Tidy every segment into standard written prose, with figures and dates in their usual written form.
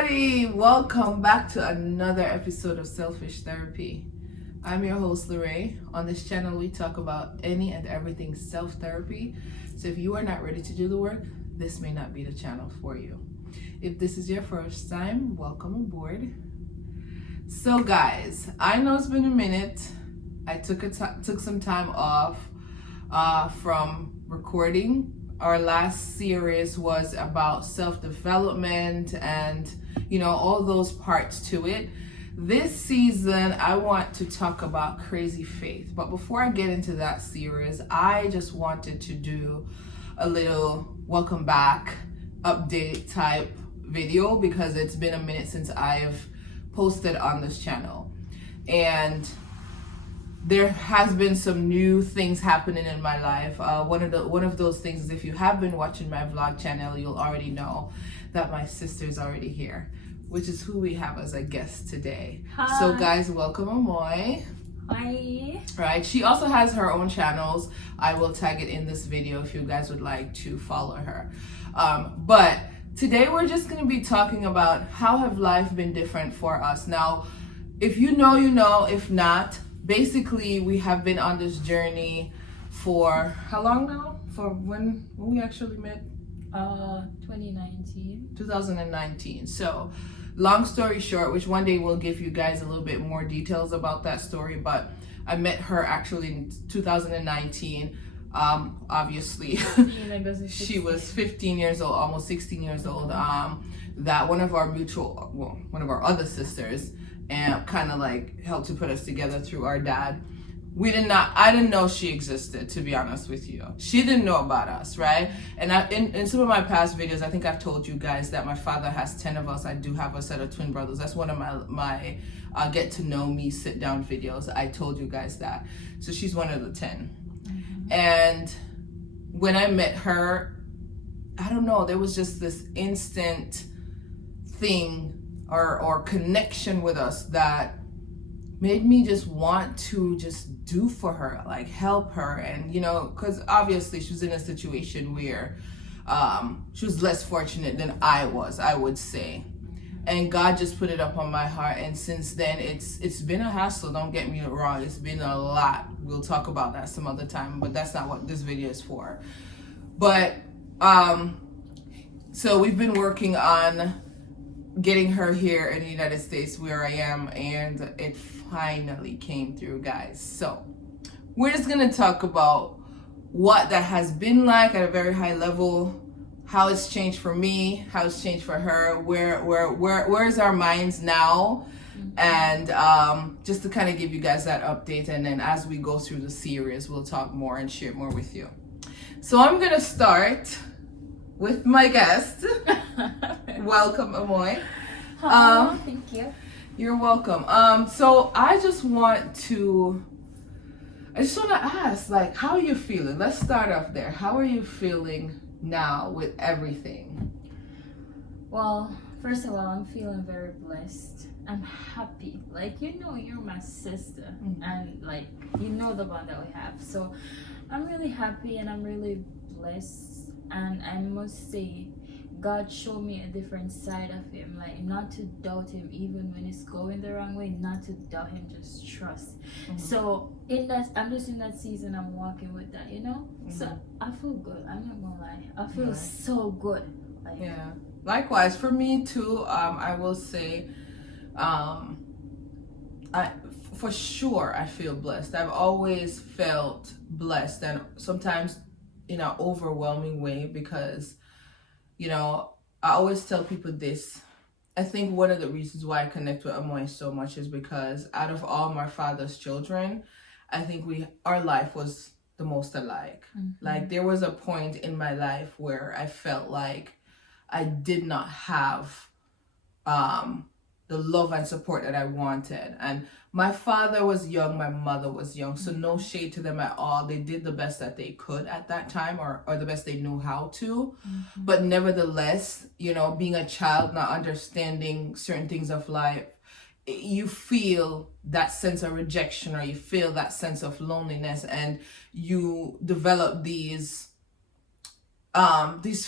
everybody, welcome back to another episode of Selfish Therapy. I'm your host Lyrae. On this channel we talk about any and everything self-therapy. So if you are not ready to do the work, this may not be the channel for you. If this is your first time, welcome aboard. So guys, I know it's been a minute. I took some time off from recording. Our last series was about self-development and, all those parts to it. This season, I want to talk about crazy faith. But before I get into that series, I just wanted to do a little welcome back update type video because it's been a minute since I've posted on this channel. And there has been some new things happening in my life. One of those things is, if you have been watching my vlog channel, you'll already know that my sister's already here, which is who we have as a guest today. Hi. So guys, welcome Amoy. Hi. Right, she also has her own channels. I will tag it in this video if you guys would like to follow her. But today we're just going to be talking about how have life been different for us. Now, if you know, you know. If not, basically, we have been on this journey for how long now? For when we actually met? 2019. 2019. So, long story short, which one day we'll give you guys a little bit more details about that story, but I met her actually in 2019. Obviously, she was 15 years old, almost 16 years old. That one of our other sisters, and kind of like helped to put us together through our dad. I didn't know she existed, to be honest with you. She didn't know about us, right? And in some of my past videos, I think I've told you guys that my father has 10 of us. I do have a set of twin brothers. That's one of my get to know me sit down videos. I told you guys that. So she's one of the 10. Mm-hmm. And when I met her, I don't know, there was just this instant thing or connection with us that made me just want to just do for her, like help her. And because obviously she was in a situation where she was less fortunate than I was, I would say. And God just put it up on my heart, and since then it's been a hassle, don't get me wrong, it's been a lot. We'll talk about that some other time, but that's not what this video is for. But so we've been working on getting her here in the United States where I am, and it finally came through, guys. So we're just gonna talk about what that has been like at a very high level, how it's changed for me, how it's changed for her, where's our minds now, and just to kind of give you guys that update. And then as we go through the series, we'll talk more and share more with you. So I'm gonna start with my guest. Welcome, Amoy. Thank you. You're welcome. So I just want to ask, like, how are you feeling? Let's start off there. How are you feeling now with everything? Well, first of all, I'm feeling very blessed. I'm happy. Like, you're my sister, mm-hmm. and like, the bond that we have. So I'm really happy and I'm really blessed. And I must say, God showed me a different side of him, like not to doubt him even when it's going the wrong way, not to doubt him, just trust. Mm-hmm. So I'm just in that season, I'm walking with that, Mm-hmm. So I feel good, I'm not gonna lie. I feel so good. Like, yeah, likewise for me too. I will say, for sure I feel blessed. I've always felt blessed, and sometimes in an overwhelming way, because I always tell people this. I think one of the reasons why I connect with Amoy so much is because out of all my father's children, I think our life was the most alike. Mm-hmm. Like, there was a point in my life where I felt like I did not have the love and support that I wanted. And my father was young, my mother was young, so no shade to them at all. They did the best that they could at that time, or the best they knew how to. Mm-hmm. But nevertheless, being a child, not understanding certain things of life, you feel that sense of rejection, or you feel that sense of loneliness, and you develop these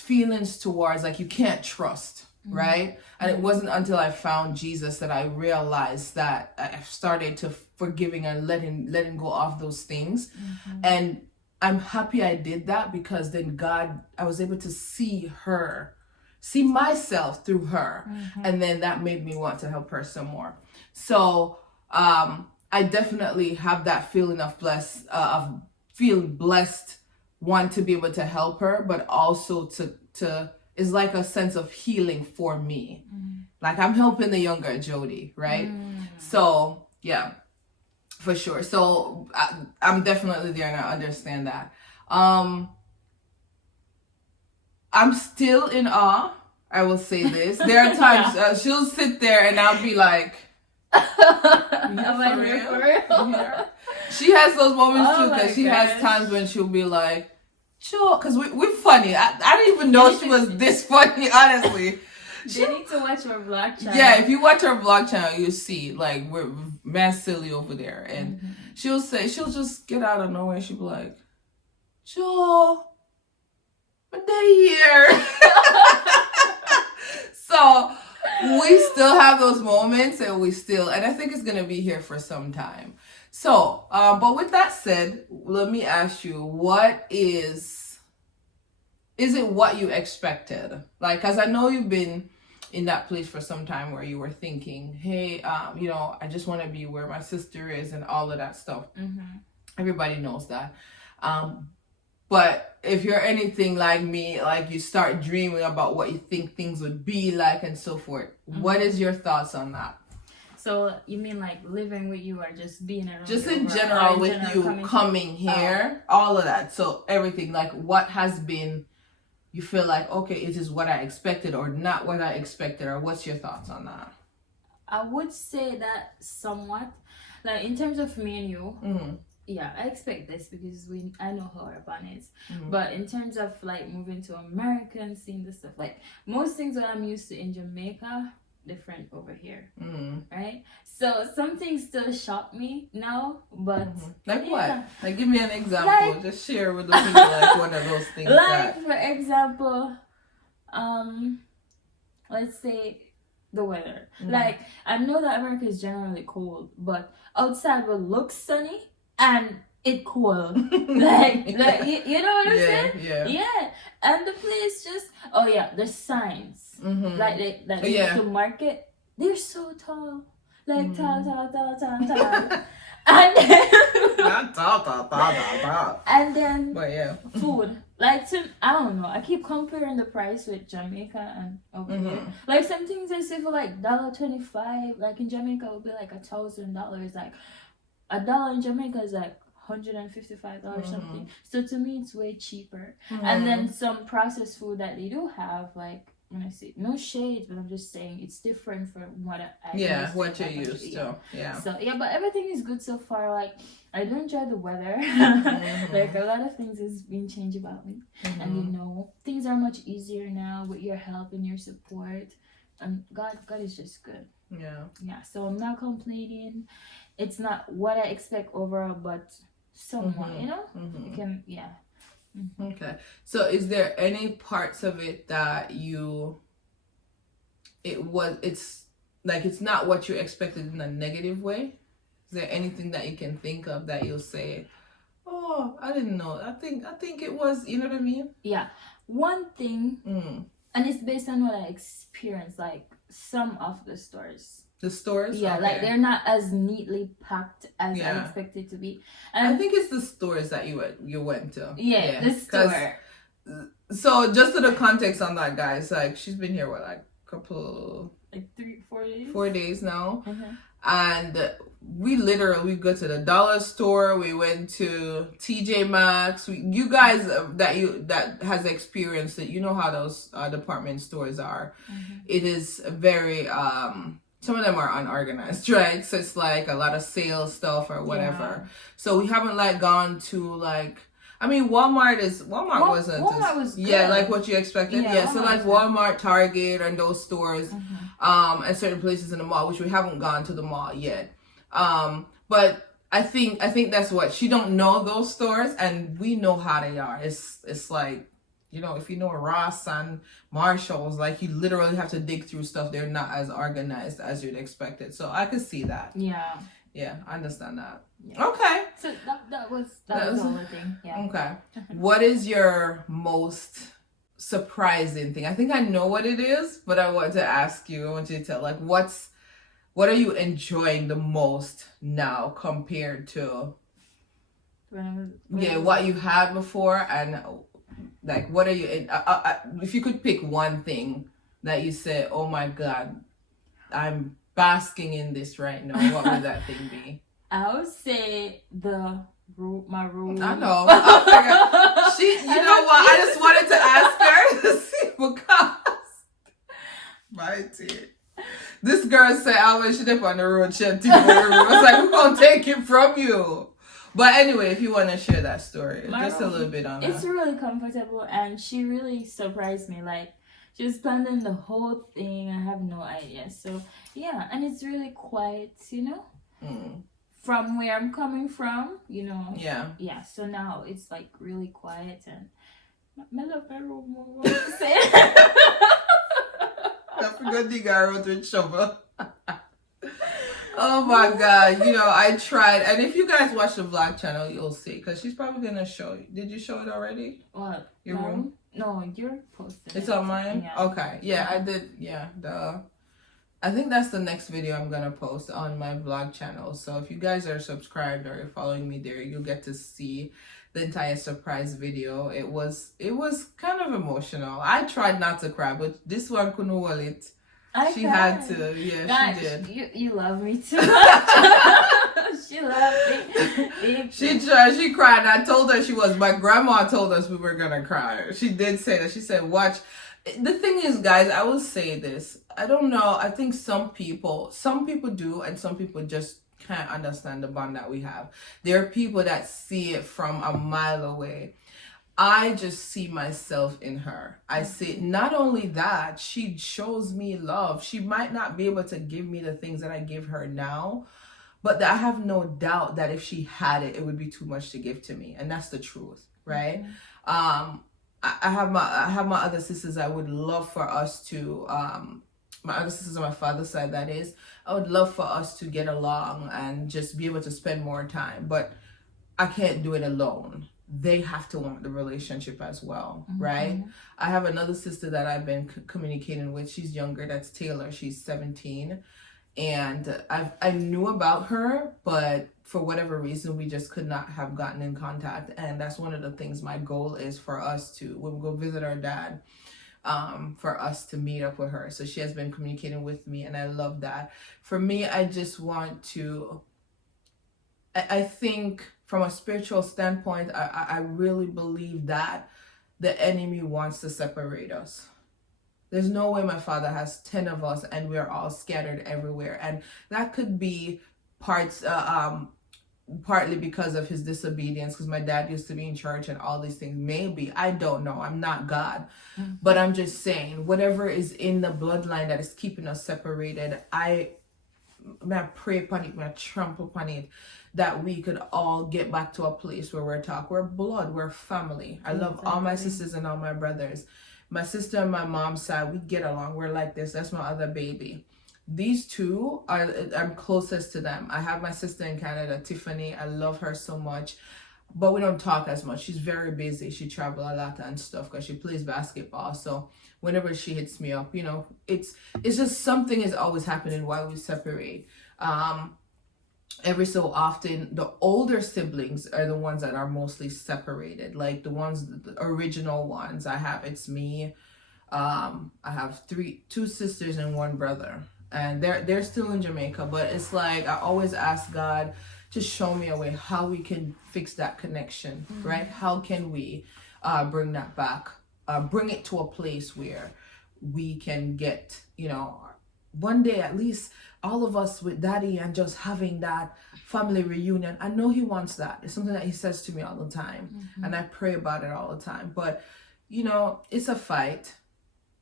feelings towards, like, you can't trust right? And it wasn't until I found Jesus that I realized that I started to forgiving and letting go of those things. And I'm happy I did that, because then I was able to see myself through her. And then that made me want to help her some more. So I definitely have that feeling of feeling blessed, one, to be able to help her, but also to is like a sense of healing for me. Like I'm helping the younger Jody, right? So yeah, for sure. So I'm definitely there, and I understand that. I'm still in awe. I will say this. There are times she'll sit there and I'll be like, Am I here for real? Yeah. She has those moments too, because she gosh. has times when she'll be like, sure, because we're funny. I didn't even know she was this funny, honestly. They need to watch our vlog channel. Yeah, if you watch her vlog channel, you'll see, like, we're mad silly over there. And she'll just get out of nowhere and she'll be like, sure, but they're here. So we still have those moments, and I think it's going to be here for some time. So, but with that said, let me ask you, what is it what you expected? Like, cause I know you've been in that place for some time where you were thinking, hey, I just want to be where my sister is and all of that stuff. Everybody knows that. But if you're anything like me, like you start dreaming about what you think things would be like and so forth. What is your thoughts on that? So you mean like living with you, or just being around? Just in general, with you coming here, all of that. So everything, like what has been, you feel like, okay, it is what I expected or not what I expected, or what's your thoughts on that? I would say that somewhat, like in terms of me and you, yeah, I expect this because I know how Urban is. But in terms of like moving to America and seeing this stuff, like most things that I'm used to in Jamaica, different over here, right? So some things still shock me now, but like what? Like give me an example. Like, just share with the people like one of those things. Like for example, let's say the weather. Like I know that America is generally cold, but outside will look sunny and it cold. like you know what I'm saying? Yeah. And the place just the signs. Like they used to market, they're so tall. Like tall. And then not tall. And then but yeah. Food. Like I don't know. I keep comparing the price with Jamaica and over here. Like some things I say for like $1.25. Like in Jamaica it would be like $1,000. Like $1 in Jamaica is like $155 something. So to me it's way cheaper. And then some processed food that they do have, like when I say no shade, but I'm just saying it's different from what what you're used to. Yeah. So but everything is good so far. Like I do enjoy the weather. Like a lot of things has been changed about me, and things are much easier now with your help and your support. And God is just good. Yeah. So I'm not complaining. It's not what I expect overall, but somewhat, you can, Okay. So is there any parts of it that it's not what you expected in a negative way? Is there anything that you can think of that you'll say, oh, I didn't know. I think it was, you know what I mean? Yeah. One thing, and it's based on what I experienced, like some of the stores. The stores? Yeah, okay. Like they're not as neatly packed as I expected to be. And I think it's the stores that you went to. Yeah, the store. So just to the context on that, guys, like she's been here like 4 days? 4 days now. And we go to the dollar store, we went to TJ Maxx. You guys that has experienced it, you know how those department stores are. It is very some of them are unorganized, right? So it's like a lot of sales stuff or whatever. So we haven't like gone to like, I mean, Walmart was good. Like what you expected. So like Walmart, Target, and those stores, and certain places in the mall, which we haven't gone to the mall yet. But I think that's what she don't know those stores, and we know how they are. It's like you know, if you know Ross and Marshalls, like you literally have to dig through stuff. They're not as organized as you'd expect it. So I could see that. Yeah. Yeah, I understand that. Yeah. Okay. So that was the only thing. Yeah. Okay. What is your most surprising thing? I think I know what it is, but I want to ask you. I want you to tell, like, what are you enjoying the most now compared to what you had before, and like what are you if you could pick one thing that you say, oh my God, I'm basking in this right now, what would that thing be? I would say my room. I know. I figured you know what? I just wanted to ask her to see because my dear. This girl said, "I wish she did on the road. She had to go to the room." I was like, "We're gonna take it from you." But anyway, if you want to share that story, just a little bit on that. It's really comfortable, and she really surprised me. Like, she was planning the whole thing. I have no idea. So yeah, and it's really quiet, you know. From where I'm coming from, you know. Yeah. So now it's like really quiet, and I love my room. What to say? I forgot the guy wrote with shovel. Oh my God, you know, I tried, and if you guys watch the vlog channel, you'll see, because she's probably gonna show you. Did you show it already? What? Your room? No, you're posting. It's on mine? Yeah. Okay. Yeah, I did. Yeah, I think that's the next video I'm gonna post on my vlog channel. So if you guys are subscribed or you're following me there, you'll get to see the entire surprise video. It was kind of emotional. I tried not to cry, but this one couldn't hold it. She had to. Yeah, God, she did. You love me too much. She loved me. She cried. I told her my grandma told us we were gonna cry. She did say that. She said, watch. The thing is, guys, I will say this. I don't know. I think some people do, and some people just can't understand the bond that we have. There are people that see it from a mile away. I just see myself in her. I see not only that, she shows me love. She might not be able to give me the things that I give her now, but I have no doubt that if she had it, it would be too much to give to me. And that's the truth, right? I have my other sisters. I would love for us to my other sisters on my father's side, that is. I would love for us to get along and just be able to spend more time, but I can't do it alone. They have to want the relationship as well, right? I have another sister that I've been communicating with. She's younger. That's Taylor. She's 17. And I knew about her, but for whatever reason, we just could not have gotten in contact. And that's one of the things my goal is for us to, when we go visit our dad, for us to meet up with her. So she has been communicating with me, and I love that. For me, I just want to, I think from a spiritual standpoint, I really believe that the enemy wants to separate us. There's no way my father has 10 of us and we're all scattered everywhere. And that could be partly because of his disobedience, because my dad used to be in church and all these things. Maybe, I don't know. I'm not God. But I'm just saying, whatever is in the bloodline that is keeping us separated, I pray upon it, I trample upon it, that we could all get back to a place where we're blood, we're family. I love all my sisters and all my brothers. My sister and my mom's side, we get along. We're like this. That's my other baby. These two I'm closest to them. I have my sister in Canada, Tiffany. I love her so much, but we don't talk as much. She's very busy. She travels a lot and stuff because she plays basketball. So whenever she hits me up, you know, it's just something is always happening while we separate. Every so often, the older siblings are the ones that are mostly separated. Like the original ones I have, it's me. I have two sisters and one brother, and they're still in Jamaica. But it's like I always ask God to show me a way how we can fix that connection, right? How can we bring that back, bring it to a place where we can get, you know, one day at least all of us with daddy and just having that family reunion. I know he wants that. It's something that he says to me all the time, and I pray about it all the time. But you know, it's a fight,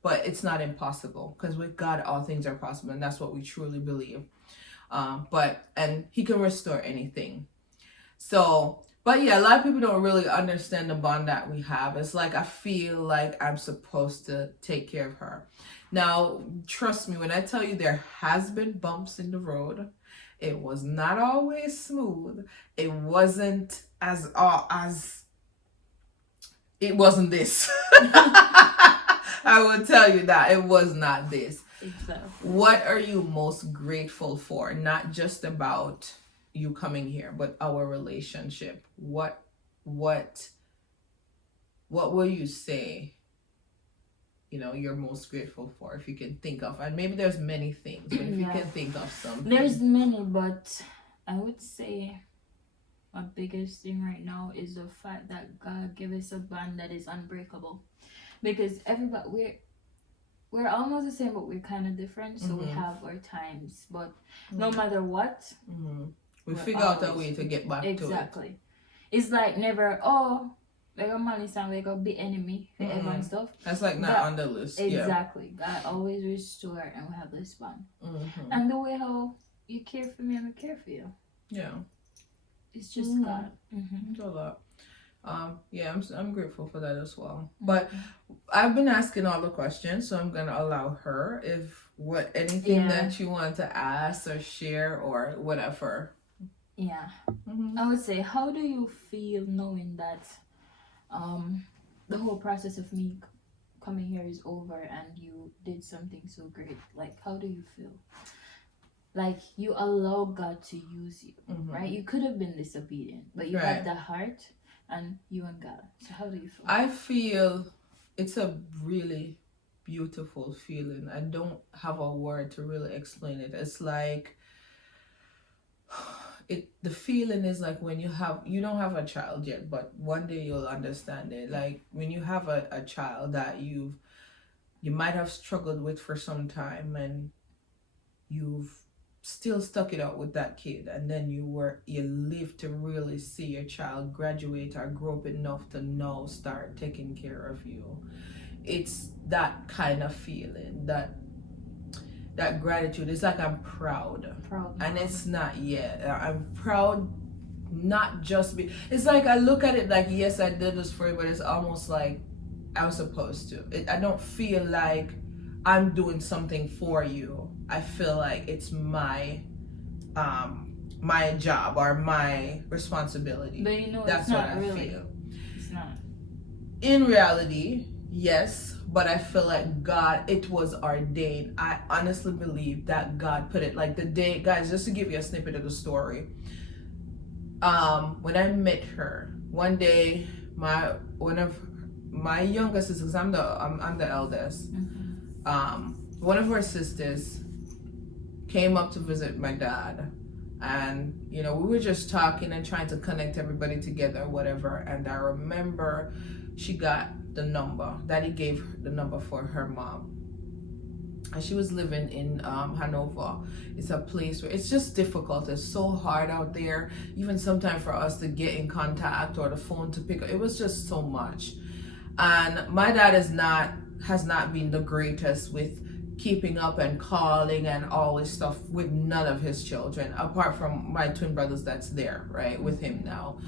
but it's not impossible, because with God all things are possible, and that's what we truly believe. And he can restore anything. So But yeah, a lot of people don't really understand the bond that we have. It's like I feel like I'm supposed to take care of her. Now, trust me when I tell you there has been bumps in the road. It was not always smooth. It wasn't as it wasn't this. I will tell you that it was not this. Exactly. What are you most grateful for? Not just about you coming here, but our relationship. What will you say, you're most grateful for, if you can think of, and maybe there's many things, but if you can think of something. There's many, but I would say my biggest thing right now is the fact that God gave us a bond that is unbreakable. Because everybody, we're almost the same, but we're kind of different. So we have our times, but no matter what, we figure out a way to get back to it. Exactly. It's like never, like a man is like a big enemy for everyone stuff. That's like not on the list. Exactly. God always restore, and we have this bond. And the way how you care for me, I care for you. Yeah. It's just God. It's a lot. I'm grateful for that as well. But I've been asking all the questions, so I'm gonna allow her anything that you want to ask or share or whatever. Yeah. I would say, how do you feel knowing that the whole process of me coming here is over and you did something so great? Like, how do you feel? Like, you allow God to use you, right? You could have been disobedient, but you had the heart, and you and God. So how do you feel? I feel it's a really beautiful feeling. I don't have a word to really explain it. It's like the feeling is like when you don't have a child yet, but one day you'll understand it. Like when you have a child that you might have struggled with for some time, and you've still stuck it out with that kid, and then you live to really see your child graduate or grow up enough to now start taking care of you. It's that kind of feeling, that gratitude. It's like I'm proud. And it's not yet. I'm proud, not just it's like I look at it like, yes, I did this for you, but it's almost like I was supposed to. I don't feel like I'm doing something for you. I feel like it's my job or my responsibility. But that's it's not what I really. feel. It's not. In reality, yes, but I feel like God, it was ordained. I honestly believe that God put it like the day, guys, just to give you a snippet of the story. When I met her, one day, one of my younger sisters, I'm the eldest. One of her sisters came up to visit my dad, and we were just talking and trying to connect everybody together, whatever. And I remember she got the number. Daddy gave her the number for her mom, and she was living in Hanover. It's a place where it's just difficult. It's so hard out there, even sometimes for us to get in contact or the phone to pick up. It was just so much. And my dad has not been the greatest with keeping up and calling and all this stuff with none of his children, apart from my twin brothers that's there, right, with him now.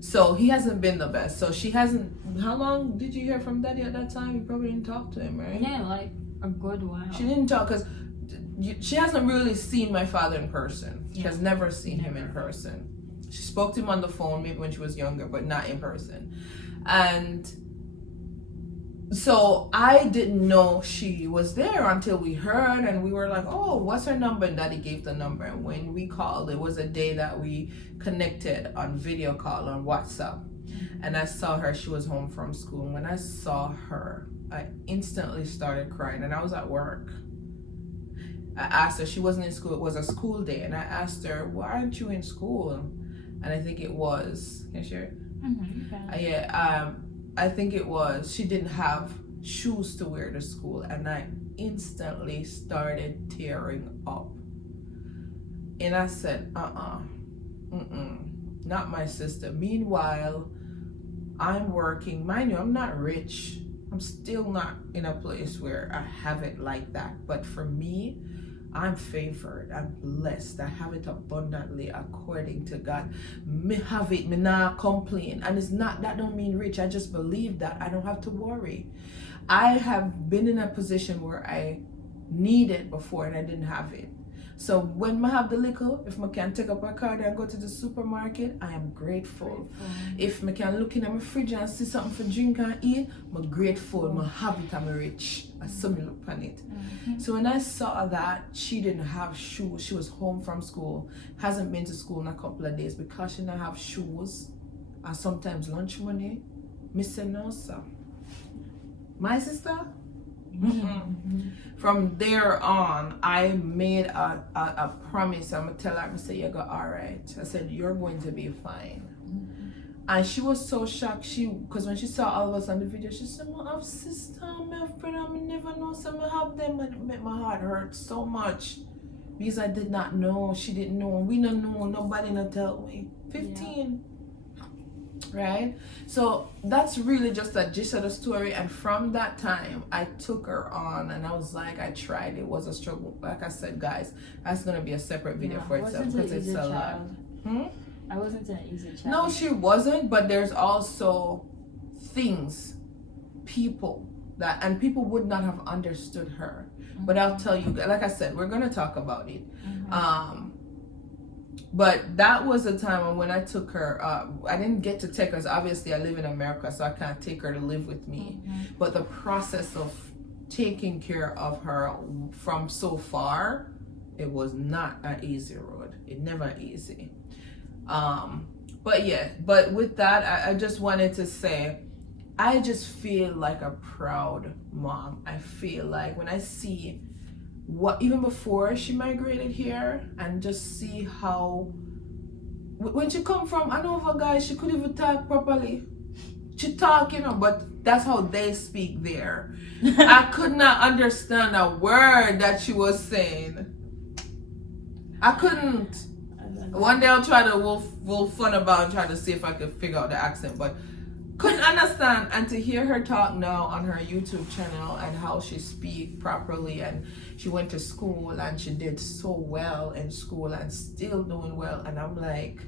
So he hasn't been the best. So she hasn't. How long did you hear from Daddy at that time? You probably didn't talk to him, right? Yeah, like a good while. She didn't talk because she hasn't really seen my father in person. She has never seen him in person. She spoke to him on the phone maybe when she was younger, but not in person. And so I didn't know she was there until we heard, and we were like, oh, what's her number? And Daddy gave the number. And when we called, it was a day that we connected on video call on WhatsApp. And I saw her. She was home from school. And when I saw her, I instantly started crying. And I was at work. I asked her, she wasn't in school. It was a school day. And I asked her, why aren't you in school? And I think it was, can I share it? I think it was, she didn't have shoes to wear to school, and I instantly started tearing up. And I said, not my sister. Meanwhile, I'm working. Mind you, I'm not rich. I'm still not in a place where I have it like that. But for me, I'm favored, I'm blessed, I have it abundantly according to God. Me have it, me not complain. And it's not, that don't mean rich. I just believe that I don't have to worry. I have been in a position where I needed before and I didn't have it. So when I have the little, if I can take up a card and go to the supermarket, I am grateful. If I can look in my fridge and see something for drink and eat, I'm grateful. I have it, I'm rich. I saw me look on it. So when I saw that she didn't have shoes, she was home from school, hasn't been to school in a couple of days because she didn't have shoes and sometimes lunch money, me say no, sir. My sister, from there on, I made a promise. I'm gonna tell her, I say, you go all right. I said, you're going to be fine. And she was so shocked. Because when she saw all of us on the video, she said, I have sister, I have brother, I never know some I have them, and it made my heart hurt so much. Because I did not know, she didn't know, we don't know, nobody not tell me. 15. Right? So that's really just a gist of the story. And from that time, I took her on and I was like, I tried. It was a struggle. Like I said, guys, that's going to be a separate video for itself because it's a lot. I wasn't an easy child. No, she wasn't. But there's also things, people that, and people would not have understood her. But I'll tell you, like I said, we're going to talk about it. But that was a time when I took her, I didn't get to take her, obviously I live in America, so I can't take her to live with me. But the process of taking care of her from so far, it was not an easy road. It never easy. But yeah, but with that, I just wanted to say, I just feel like a proud mom. I feel like when I see what, even before she migrated here, and just see how when she come from another guy, she couldn't even talk properly. She talk, but that's how they speak there. I could not understand a word that she was saying. I couldn't. One day I'll try to wolf fun about and try to see if I could figure out the accent, but couldn't understand. And to hear her talk now on her YouTube channel and how she speak properly, and she went to school and she did so well in school and still doing well, and I'm like,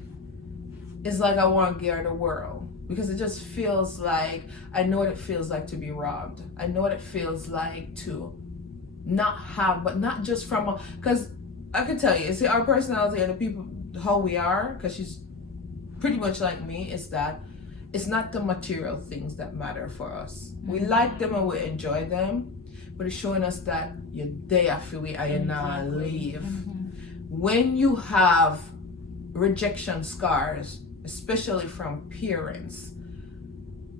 it's like I want to give her the world, because it just feels like, I know what it feels like to be robbed. I know what it feels like to not have, but not just from because I could tell you, see, our personality and the people, how we are, because she's pretty much like me, is that it's not the material things that matter for us. We like them and we enjoy them, but it's showing us that you're there after we are not leave. When you have rejection scars, especially from parents,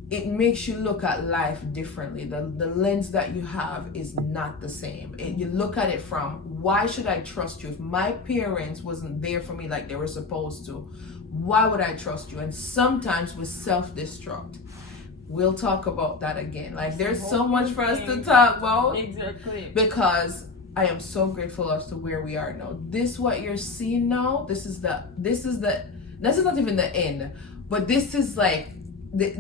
it makes you look at life differently. The lens that you have is not the same. You look at it from, why should I trust you? If my parents wasn't there for me like they were supposed to, why would I trust you? And sometimes with self-destruct. We'll talk about that again. Like, there's so much for us to talk about. Exactly. Because I am so grateful as to where we are now. This, what you're seeing now, this is not even the end, but this is like the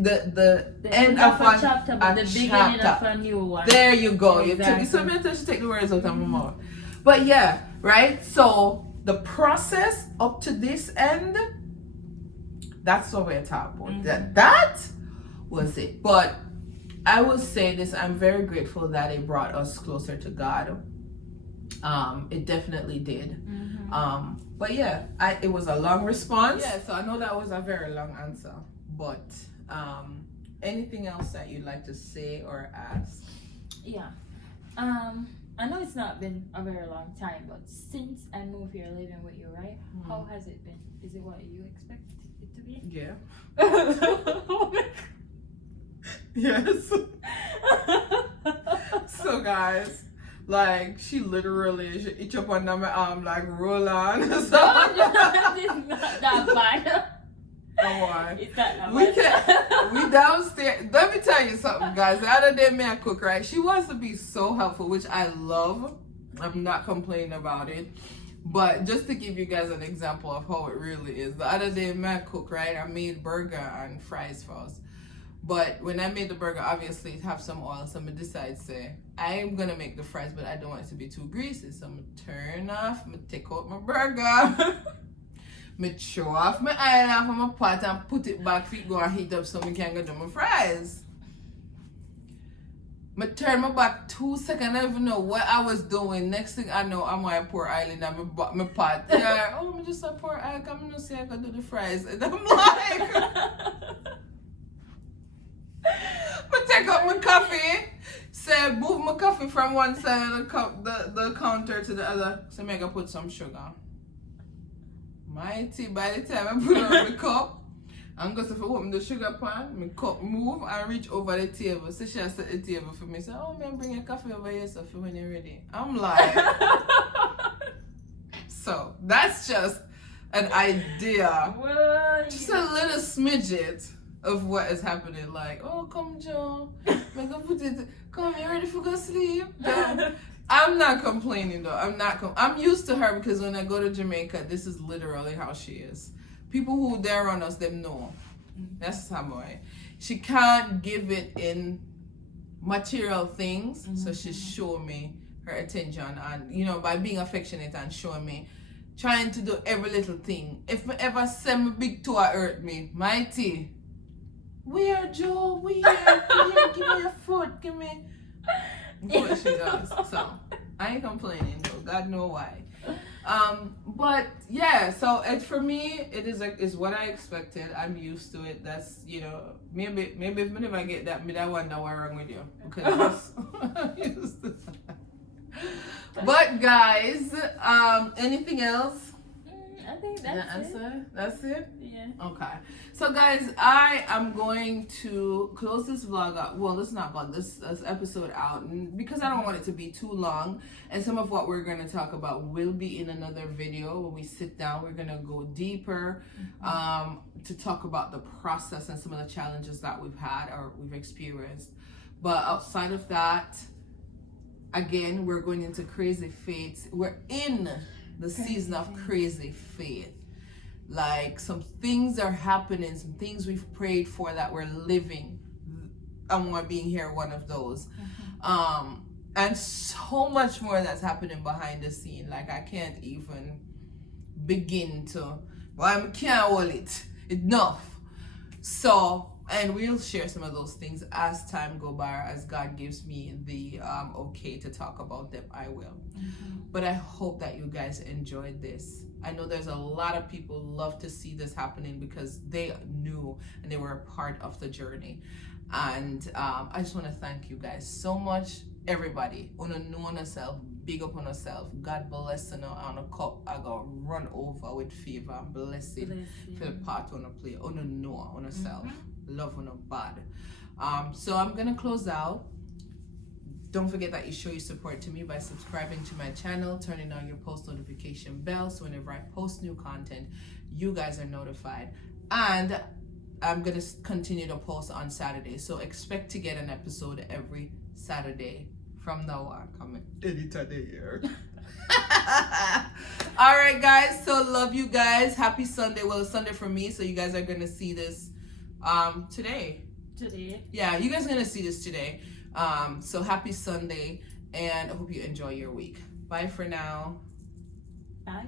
end of a chapter, but the beginning of a new one. There you go. Exactly. You took me to take the words out of my mouth. But yeah, right? So the process up to this end, that's what we're talking about. That was it. But I will say this, I'm very grateful that it brought us closer to God. It definitely did. But yeah, it was a long response. Yeah, so I know that was a very long answer. But anything else that you'd like to say or ask? Yeah. I know it's not been a very long time, but since I moved here living with you, right? How has it been? Is it what you expect it to be? Yeah. Oh my God. Yes. So guys, like, she literally each up under my arm, like, roll on. So it's not that bad. Come on. It's not that bad. We downstairs. Let me tell you something, guys. The other day, me I cook, right? She wants to be so helpful, which I love. I'm not complaining about it. But just to give you guys an example of how it really is. The other day, me I cook, right? I made burger and fries for us. But when I made the burger, obviously it have some oil, so I decide say I'm gonna make the fries, but I don't want it to be too greasy. So I'm gonna turn off, I'm gonna take out my burger, me throw off my oil off of my pot and put it back for it go and heat up so I can go do my fries. I turn my back 2 seconds, I don't even know what I was doing. Next thing I know, I'm going to pour oil in my pot. Yeah, oh, I'm just going to pour oil, I'm going to say I can do the fries. And I'm like, I take up my coffee, say move my coffee from one side of the counter to the other. So I'm going to put some sugar. My tea, by the time I put it on the cup, I'm going to open the sugar pan, my cup move and reach over the table. So she has set the table for me. So, oh, man, bring your coffee over here, Sophie, when you're ready. I'm like, so that's just an idea. Well, Just a little smidget of what is happening. Like, oh, come, Joe. I'm gonna put it. Come, you ready for go sleep? I'm not complaining though. I'm used to her because when I go to Jamaica, this is literally how she is. People who dare on us, them know. That's how boy. She can't give it in material things, so she show me her attention and by being affectionate and showing me, trying to do every little thing. If me ever say my big toe hurt me, mighty. Where Joe? Where? Give me your foot. Give me. What she does. So I ain't complaining though. God know why. But yeah, so for me it is what I expected. I'm used to it. That's maybe if I get that, I wonder what's wrong with you because I'm used to that. But guys, anything else? I think that's it. That's it? Yeah. Okay. So guys, I am going to close this vlog out. Well, this is not vlog, this episode out. And because I don't want it to be too long. And some of what we're going to talk about will be in another video. When we sit down, we're going to go deeper to talk about the process and some of the challenges that we've had or we've experienced. But outside of that, again, we're going into crazy faiths. We're in the season of crazy faith. Like some things are happening, some things we've prayed for that we're living. And we're being here one of those. And so much more that's happening behind the scene. Like I can't even begin to, I can't hold it enough. So, and we'll share some of those things as time go by, as God gives me the okay to talk about them, I will. But I hope that you guys enjoyed this. I know there's a lot of people love to see this happening because they knew and they were a part of the journey. And I just want to thank you guys so much. Everybody, wanna know on yourself, big up on yourself. God bless you now. On a cup, I go run over with favor and blessing for the part on a play. On a know on yourself, love on a bad. So I'm gonna close out. Don't forget that you show your support to me by subscribing to my channel, turning on your post notification bell so whenever I post new content, you guys are notified. And I'm gonna continue to post on Saturday, so expect to get an episode every Saturday from now on. Coming anytime here. All right, guys. So love you guys. Happy Sunday. Well, it's Sunday for me, so you guys are gonna see this today. Yeah, you guys are gonna see this today. So happy Sunday, and I hope you enjoy your week. Bye for now. Bye.